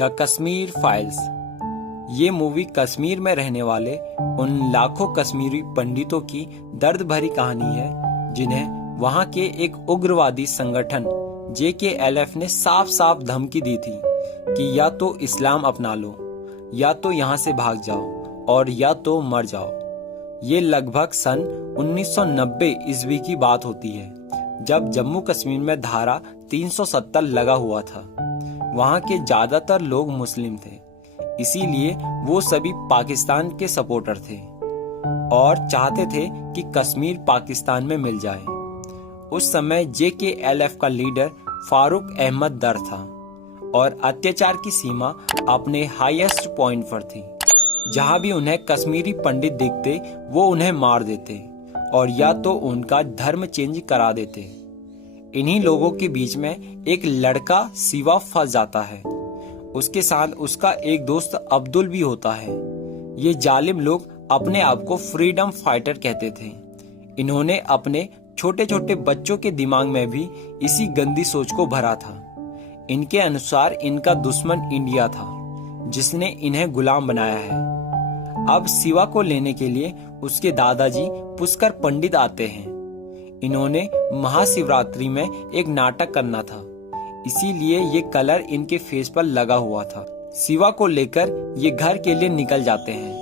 The Kashmir files. ये movie Kashmir में रहने वाले उन लाखों कश्मीरी पंडितों की दर्द भरी कहानी है जिन्हें वहां के एक उग्रवादी संगठन JKLF ने साफ साफ धमकी दी थी कि या तो इस्लाम अपना लो, या तो यहाँ से भाग जाओ और या तो मर जाओ। ये लगभग सन 1990 ईस्वी की बात होती है, जब जम्मू कश्मीर में धारा 370 लगा हुआ था। वहाँ के ज्यादातर लोग मुस्लिम थे, इसीलिए वो सभी पाकिस्तान के सपोर्टर थे और चाहते थे कि कश्मीर पाकिस्तान में मिल जाए। उस समय JKLF का लीडर फारूक अहमद दर था और अत्याचार की सीमा अपने हाईएस्ट पॉइंट पर थी। जहां भी उन्हें कश्मीरी पंडित दिखते वो उन्हें मार देते और या तो उनका धर्म चेंज करा देते। इन्हीं लोगों के बीच में एक लड़का सिवा फंस जाता है। उसके साथ उसका एक दोस्त अब्दुल भी होता है। ये जालिम लोग अपने आप को फ्रीडम फाइटर कहते थे। इन्होंने अपने छोटे छोटे बच्चों के दिमाग में भी इसी गंदी सोच को भरा था। इनके अनुसार इनका दुश्मन इंडिया था, जिसने इन्हें गुलाम बनाया है। अब सिवा को लेने के लिए उसके दादाजी पुष्कर पंडित आते हैं। इन्होंने महाशिवरात्रि में एक नाटक करना था, इसीलिए ये कलर इनके फेस पर लगा हुआ था। सिवा को लेकर ये घर के लिए निकल जाते हैं,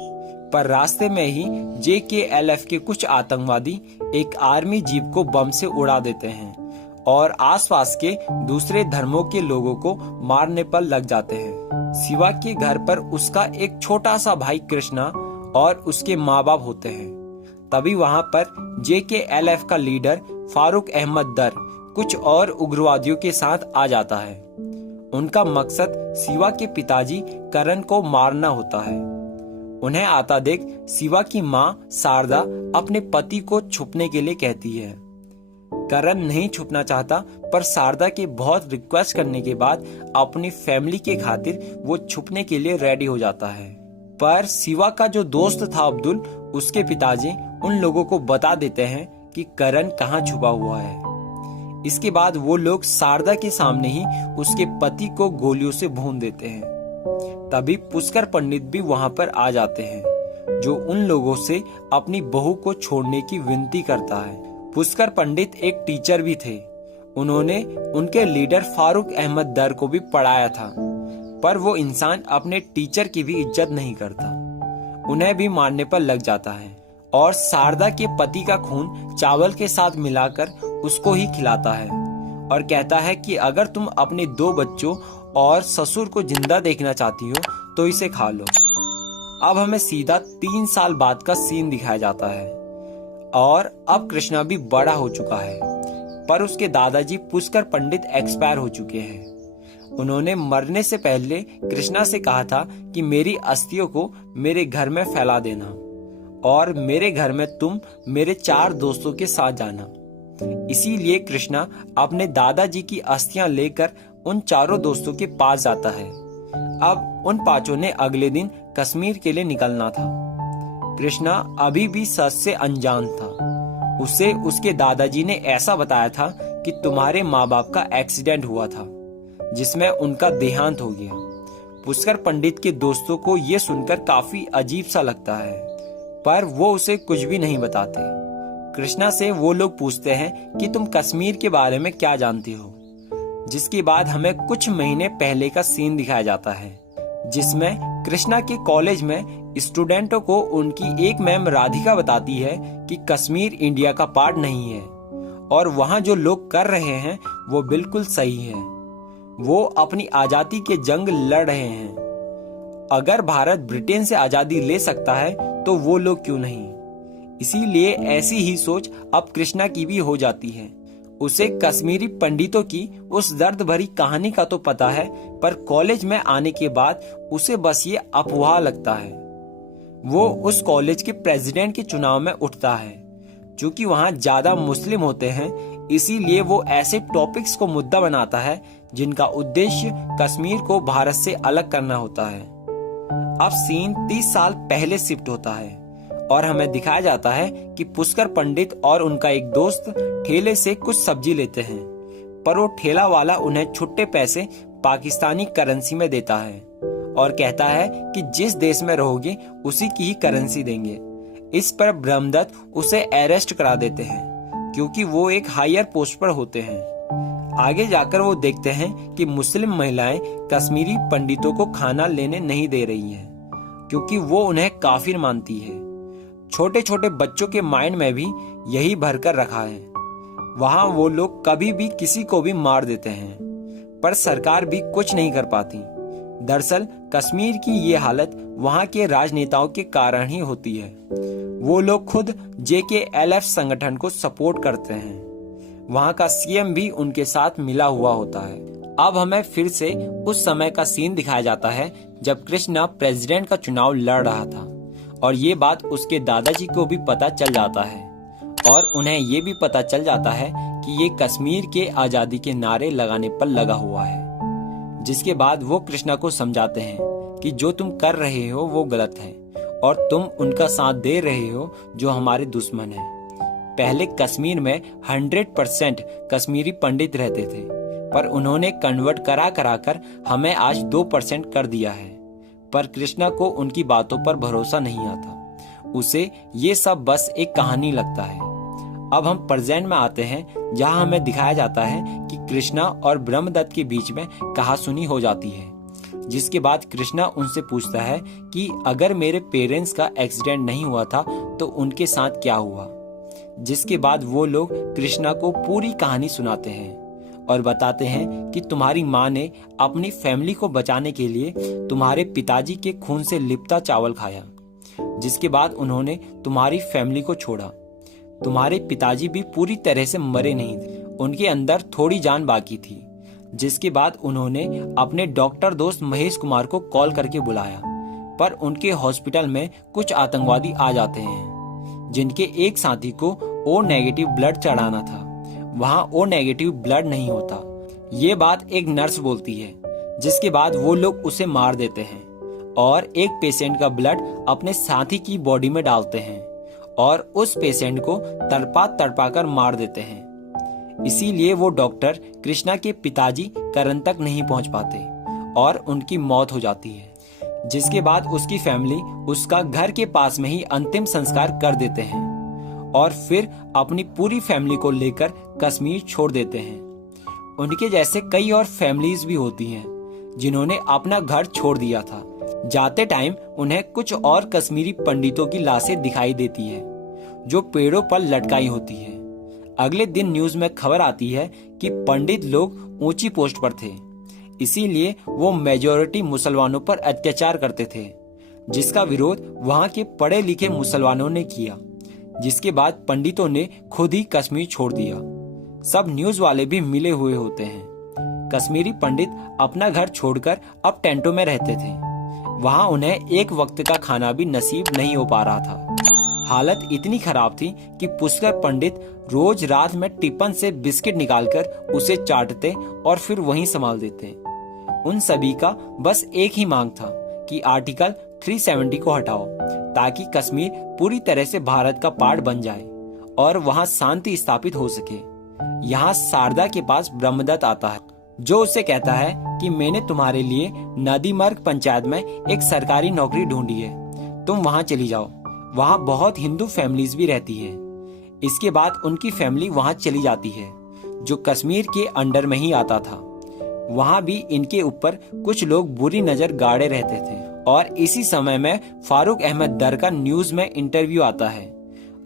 पर रास्ते में ही JKLF के कुछ आतंकवादी एक आर्मी जीप को बम से उड़ा देते हैं और आसपास के दूसरे धर्मों के लोगों को मारने पर लग जाते हैं। सिवा के घर पर उसका एक छोटा सा भाई कृष्णा और उसके माँ बाप होते हैं। तभी वहाँ पर JKLF का लीडर फारूक अहमद दर कुछ और उग्रवादियों के साथ आ जाता है। उनका मकसद सिवा के पिताजी करण को मारना होता है। उन्हें आता देख सिवा की माँ शारदा अपने पति को छुपने के लिए कहती है। करण नहीं छुपना चाहता, पर शारदा के बहुत रिक्वेस्ट करने के बाद अपनी फैमिली के खातिर वो छुपने के लिए रेडी हो जाता है। पर सिवा का जो दोस्त था अब्दुल, उसके पिताजी उन लोगों को बता देते हैं कि करण कहाँ छुपा हुआ है। इसके बाद वो लोग शारदा के सामने ही उसके पति को गोलियों से भून देते हैं। तभी पुष्कर पंडित भी वहां पर आ जाते हैं, जो उन लोगों से अपनी बहू को छोड़ने की विनती करता है। पुष्कर पंडित एक टीचर भी थे। उन्होंने उनके लीडर फारूक अहमद दर को भी पढ़ाया था, पर वो इंसान अपने टीचर की भी इज्जत नहीं करता। उन्हें भी मारने पर लग जाता है और शारदा के पति का खून चावल के साथ मिलाकर उसको ही खिलाता है और कहता है कि अगर तुम अपने 2 बच्चों और ससुर को जिंदा देखना चाहती हो तो इसे खा लो। अब हमें सीधा 3 साल बाद का सीन दिखाया जाता है और अब कृष्णा भी बड़ा हो चुका है, पर उसके दादाजी पुष्कर पंडित एक्सपायर हो चुके हैं। उन्होंने मरने से पहले कृष्णा से कहा था कि मेरी अस्थियों को मेरे घर में फैला देना और मेरे घर में तुम मेरे 4 दोस्तों के साथ जाना। इसीलिए कृष्णा अपने दादाजी की अस्थियां लेकर उन 4 दोस्तों के पास जाता है। अब उन 5 ने अगले दिन कश्मीर के लिए निकलना था। कृष्णा अभी भी सच से अनजान था। उसे उसके दादाजी ने ऐसा बताया था कि तुम्हारे माँ बाप का एक्सीडेंट हुआ था, जिसमें उनका देहांत हो गया। पुष्कर पंडित के दोस्तों को ये सुनकर काफी अजीब सा लगता है, पर वो उसे कुछ भी नहीं बताते। कृष्णा से वो लोग पूछते हैं कि तुम कश्मीर के बारे में क्या जानती हो, जिसके बाद हमें कुछ महीने पहले का सीन दिखाया जाता है, जिसमें कृष्णा के कॉलेज में स्टूडेंटों को उनकी एक मैम राधिका बताती है कि कश्मीर इंडिया का पार्ट नहीं है और वहाँ जो लोग कर रहे हैं वो बिल्कुल सही है। वो अपनी आजादी के जंग लड़ रहे हैं। अगर भारत ब्रिटेन से आजादी ले सकता है तो वो लोग क्यों नहीं। इसीलिए ऐसी ही सोच अब कृष्णा की भी हो जाती है। उसे कश्मीरी पंडितों की उस दर्द भरी कहानी का तो पता है, पर कॉलेज में आने के बाद उसे बस ये अफवाह लगता है। वो उस कॉलेज के प्रेसिडेंट के चुनाव में उठता है। क्योंकि वहाँ ज्यादा मुस्लिम होते हैं, इसीलिए वो ऐसे टॉपिक्स को मुद्दा बनाता है जिनका उद्देश्य कश्मीर को भारत से अलग करना होता है। अब सीन 30 साल पहले शिफ्ट होता है और हमें दिखाया जाता है कि पुष्कर पंडित और उनका एक दोस्त ठेले से कुछ सब्जी लेते हैं, पर वो ठेला वाला उन्हें छुट्टे पैसे पाकिस्तानी करेंसी में देता है और कहता है कि जिस देश में रहोगे उसी की ही करेंसी देंगे। इस पर ब्रह्मदत्त उसे अरेस्ट करा देते हैं क्योंकि वो एक हायर पोस्ट पर होते हैं। आगे जाकर वो देखते हैं कि मुस्लिम महिलाएं कश्मीरी पंडितों को खाना लेने नहीं दे रही हैं क्योंकि वो उन्हें काफिर मानती है। छोटे छोटे बच्चों के माइंड में भी यही भरकर रखा है। वहां वो लोग कभी भी किसी को भी मार देते हैं, पर सरकार भी कुछ नहीं कर पाती। दरअसल कश्मीर की ये हालत वहां के राजनेताओं के कारण ही होती है। वो लोग खुद JKLF संगठन को सपोर्ट करते हैं। वहां का CM भी उनके साथ मिला हुआ होता है। अब हमें फिर से उस समय का सीन दिखाया जाता है जब कृष्णा प्रेसिडेंट का चुनाव लड़ रहा था और ये बात उसके दादाजी को भी पता चल जाता है और उन्हें ये भी पता चल जाता है कि ये कश्मीर के आजादी के नारे लगाने पर लगा हुआ है। जिसके बाद वो कृष्णा को समझाते हैं कि जो तुम कर रहे हो वो गलत है और तुम उनका साथ दे रहे हो जो हमारे दुश्मन हैं। पहले कश्मीर में 100% कश्मीरी पंडित रहते थे, पर उन्होंने कन्वर्ट करा कर हमें आज 2% कर दिया है। पर कृष्णा को उनकी बातों पर भरोसा नहीं आता। उसे ये सब बस एक कहानी लगता है। अब हम प्रेजेंट में आते हैं जहां हमें दिखाया जाता है कि कृष्णा और ब्रह्मदत्त के बीच में कहासुनी हो जाती है। जिसके बाद कृष्णा उनसे पूछता है कि अगर मेरे पेरेंट्स का एक्सीडेंट नहीं हुआ था तो उनके साथ क्या हुआ। जिसके बाद वो लोग कृष्णा को पूरी कहानी सुनाते हैं और बताते हैं कि तुम्हारी माँ ने अपनी फैमिली को बचाने के लिए तुम्हारे पिताजी के खून से लिपटा चावल खाया, जिसके बाद उन्होंने तुम्हारी फैमिली को छोड़ा। तुम्हारे पिताजी भी पूरी तरह से मरे नहीं थे, उनके अंदर थोड़ी जान बाकी थी। जिसके बाद उन्होंने अपने डॉक्टर दोस्त महेश कुमार को कॉल करके बुलाया, पर उनके हॉस्पिटल में कुछ आतंकवादी आ जाते हैं जिनके एक साथी को O नेगेटिव ब्लड चढ़ाना था। वहां O नेगेटिव ब्लड नहीं होता। ये बात एक नर्स बोलती है, जिसके बाद वो लोग उसे मार देते हैं और एक पेशेंट का ब्लड अपने साथी की बॉडी में डालते हैं और उस पेशेंट को तड़पा कर मार देते हैं। इसीलिए वो डॉक्टर कृष्णा के पिताजी करण तक नहीं पहुंच पाते और उनकी मौत हो जाती है। जिसके बाद उसकी फैमिली उसका घर के पास में ही अंतिम संस्कार कर देते हैं और फिर अपनी पूरी फैमिली को लेकर कश्मीर छोड़ देते हैं। उनके जैसे कई और फैमिलीज भी होती हैं जिन्होंने अपना घर छोड़ दिया था। जाते टाइम उन्हें कुछ और कश्मीरी पंडितों की लाशें दिखाई देती है जो पेड़ों पर लटकाई होती है। अगले दिन न्यूज में खबर आती है कि पंडित लोग ऊंची पोस्ट पर थे, इसीलिए वो मेजॉरिटी मुसलमानों पर अत्याचार करते थे, जिसका विरोध वहां के पढ़े लिखे मुसलमानों ने किया। जिसके बाद पंडितों ने खुद ही कश्मीर छोड़ दिया। सब न्यूज वाले भी मिले हुए होते हैं। कश्मीरी पंडित अपना घर छोड़कर अब टेंटों में रहते थे। वहां उन्हें एक वक्त का खाना भी नसीब नहीं हो पा रहा था। हालत इतनी खराब थी कि पुष्कर पंडित रोज रात में टिफिन से बिस्किट निकालकर उसे चाटते और फिर वहीं संभाल देते। उन सभी का बस एक ही मांग था कि आर्टिकल 370 को हटाओ ताकि कश्मीर पूरी तरह से भारत का पार्ट बन जाए और वहां शांति स्थापित हो सके। यहाँ शारदा के पास ब्रह्मदत्त आता है जो उससे कहता है कि मैंने तुम्हारे लिए नदीमर्ग पंचायत में एक सरकारी नौकरी ढूंढी है, तुम वहां चली जाओ। वहां बहुत हिंदू फैमिलीज भी रहती है। इसके बाद उनकी फैमिली वहां चली जाती है जो कश्मीर के अंडर में ही आता था। वहां भी इनके ऊपर कुछ लोग बुरी नजर गाड़े रहते थे और इसी समय में फारूक अहमद दर का न्यूज में इंटरव्यू आता है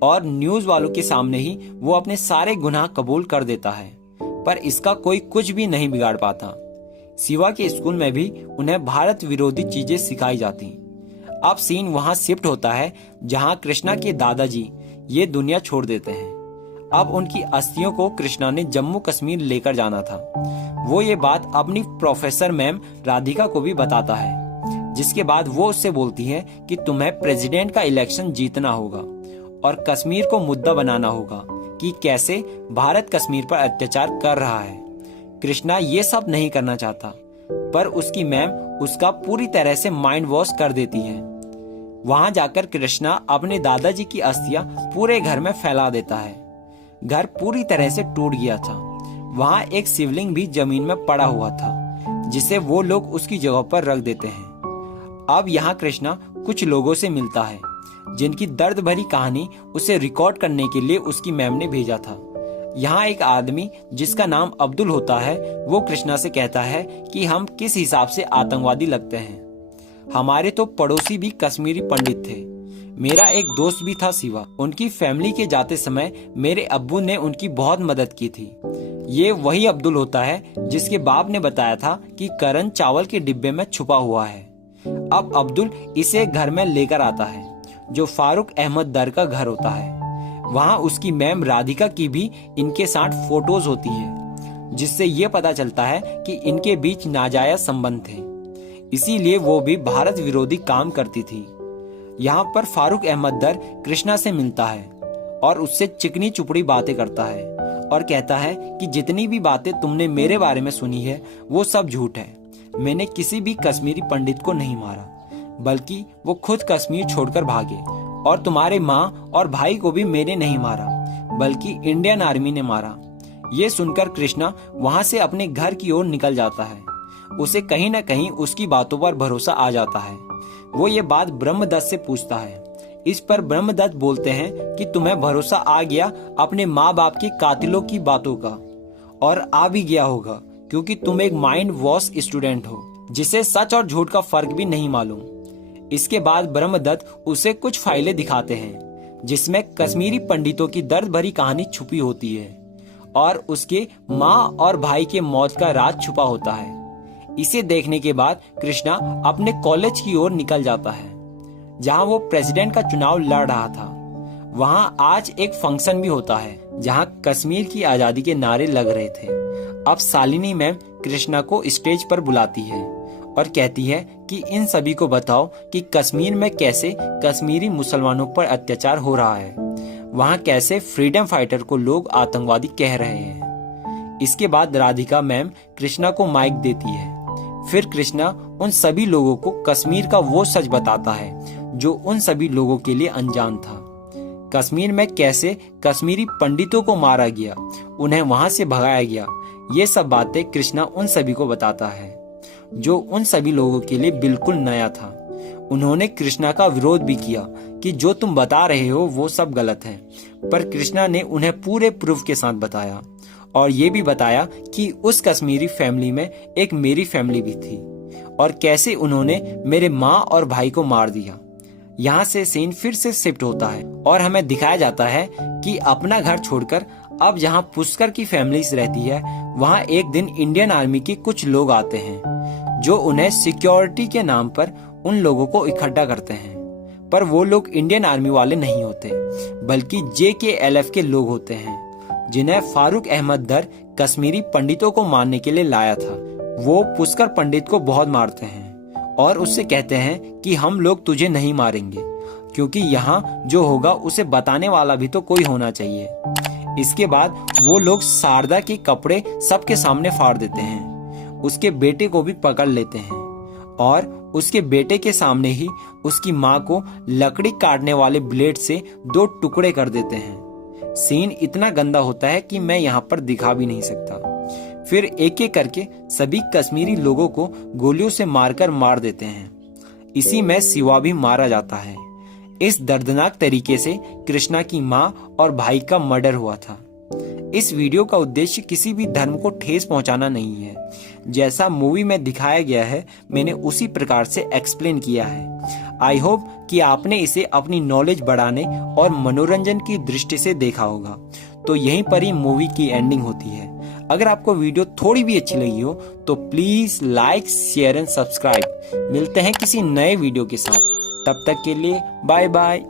और न्यूज वालों के सामने ही वो अपने सारे गुनाह कबूल कर देता है, पर इसका कोई कुछ भी नहीं बिगाड़ पाता। सिवा के स्कूल में भी उन्हें भारत विरोधी चीजें सिखाई जाती। अब सीन वहां शिफ्ट होता है जहां कृष्णा के दादाजी ये दुनिया छोड़ देते हैं। अब उनकी अस्थियों को कृष्णा ने जम्मू कश्मीर लेकर जाना था। वो ये बात अपनी प्रोफेसर मैम राधिका को भी बताता है, जिसके बाद वो उससे बोलती है कि तुम्हें प्रेसिडेंट का इलेक्शन जीतना होगा और कश्मीर को मुद्दा बनाना होगा कि कैसे भारत कश्मीर पर अत्याचार कर रहा है। कृष्णा ये सब नहीं करना चाहता, पर उसकी मैम उसका पूरी तरह से माइंड वॉश कर देती है। वहां जाकर कृष्णा अपने दादाजी की अस्थियां पूरे घर में फैला देता है। घर पूरी तरह से टूट गया था। वहां एक शिवलिंग भी जमीन में पड़ा हुआ था, जिसे वो लोग उसकी जगह पर रख देते हैं। अब यहाँ कृष्णा कुछ लोगों से मिलता है जिनकी दर्द भरी कहानी उसे रिकॉर्ड करने के लिए उसकी मैम ने भेजा था। यहाँ एक आदमी जिसका नाम अब्दुल होता है वो कृष्णा से कहता है कि हम किस हिसाब से आतंकवादी लगते हैं। हमारे तो पड़ोसी भी कश्मीरी पंडित थे। मेरा एक दोस्त भी था शिवा। उनकी फैमिली के जाते समय मेरे अब्बू ने उनकी बहुत मदद की थी। ये वही अब्दुल होता है जिसके बाप ने बताया था कि करण चावल के डिब्बे में छुपा हुआ है। अब अब्दुल इसे घर में लेकर आता है जो फारूक अहमद दर का घर होता है। वहाँ उसकी मैम राधिका की भी इनके साथ फोटोज होती है, जिससे ये पता चलता है कि इनके बीच नाजायज संबंध थे, इसीलिए वो भी भारत विरोधी काम करती थी। यहाँ पर फारूक अहमद दर कृष्णा से मिलता है और उससे चिकनी चुपड़ी बातें करता है और कहता है कि जितनी भी बातें तुमने मेरे बारे में सुनी है वो सब झूठ है। मैंने किसी भी कश्मीरी पंडित को नहीं मारा, बल्कि वो खुद कश्मीर छोड़कर भागे, और तुम्हारे माँ और भाई को भी मैंने नहीं मारा, बल्कि इंडियन आर्मी ने मारा। ये सुनकर कृष्णा वहाँ से अपने घर की ओर निकल जाता है। उसे कहीं न कहीं उसकी बातों पर भरोसा आ जाता है। वो ये बात ब्रह्मदत्त से पूछता है। इस पर ब्रह्मदत्त बोलते हैं कि तुम्हें भरोसा आ गया अपने माँ बाप के कातिलों की बातों का, और आ भी गया होगा क्योंकि तुम एक माइंड वॉश स्टूडेंट हो जिसे सच और झूठ का फर्क भी नहीं मालूम। इसके बाद ब्रह्मदत्त उसे कुछ फाइलें दिखाते हैं जिसमें कश्मीरी पंडितों की दर्द भरी कहानी छुपी होती है और उसके माँ और भाई के मौत का राज छुपा होता है। इसे देखने के बाद कृष्णा अपने कॉलेज की ओर निकल जाता है जहाँ वो प्रेसिडेंट का चुनाव लड़ रहा था। वहाँ आज एक फंक्शन भी होता है जहाँ कश्मीर की आजादी के नारे लग रहे थे। अब शालिनी मैम कृष्णा को स्टेज पर बुलाती है और कहती है कि इन सभी को बताओ कि कश्मीर में कैसे कश्मीरी मुसलमानों पर अत्याचार हो रहा है, वहाँ कैसे फ्रीडम फाइटर को लोग आतंकवादी कह रहे हैं। इसके बाद राधिका मैम कृष्णा को माइक देती है। फिर कृष्णा उन सभी लोगों को कश्मीर का वो सच बताता है जो उन सभी लोगों के लिए अनजान था। कश्मीर में कैसे कश्मीरी पंडितों को मारा गया, उन्हें वहां से भगाया गया, ये सब बातें कृष्णा उन सभी को बताता है जो उन सभी लोगों के लिए बिल्कुल नया था। उन्होंने कृष्णा का विरोध भी किया कि जो तुम बता रहे हो वो सब गलत है, पर कृष्णा ने उन्हें पूरे प्रूफ के साथ बताया और ये भी बताया कि उस कश्मीरी फैमिली में एक मेरी फैमिली भी थी और कैसे उन्होंने मेरे माँ और भाई को मार दिया। यहाँ से सीन फिर से शिफ्ट होता है और हमें दिखाया जाता है कि अपना घर छोड़कर अब जहाँ पुष्कर की फैमिलीज रहती है वहाँ एक दिन इंडियन आर्मी के कुछ लोग आते हैं जो उन्हें सिक्योरिटी के नाम पर उन लोगों को इकट्ठा करते हैं, पर वो लोग इंडियन आर्मी वाले नहीं होते बल्कि JKLF के लोग होते हैं जिन्हें फारूक अहमद दर कश्मीरी पंडितों को मारने के लिए लाया था। वो पुष्कर पंडित को बहुत मारते हैं और उससे कहते हैं कि हम लोग तुझे नहीं मारेंगे क्योंकि यहाँ जो होगा उसे बताने वाला भी तो कोई होना चाहिए। इसके बाद वो लोग शारदा के कपड़े सबके सामने फाड़ देते हैं, उसके बेटे को भी पकड़ लेते हैं और उसके बेटे के सामने ही उसकी माँ को लकड़ी काटने वाले ब्लेड से 2 टुकड़े कर देते हैं। सीन इतना गंदा होता है कि मैं यहाँ पर दिखा भी नहीं सकता। फिर एक एक करके सभी कश्मीरी लोगों को गोलियों से मारकर मार देते हैं। इसी में शिवा भी मारा जाता है। इस दर्दनाक तरीके से कृष्णा की माँ और भाई का मर्डर हुआ था। इस वीडियो का उद्देश्य किसी भी धर्म को ठेस पहुंचाना नहीं है। जैसा मूवी में दिखाया गया है मैंने उसी प्रकार से एक्सप्लेन किया है। आई होप कि आपने इसे अपनी नॉलेज बढ़ाने और मनोरंजन की दृष्टि से देखा होगा। तो यहीं पर ही मूवी की एंडिंग होती है। अगर आपको वीडियो थोड़ी भी अच्छी लगी हो तो please like, share and subscribe. मिलते हैं किसी नए वीडियो के साथ, तब तक के लिए बाय बाय।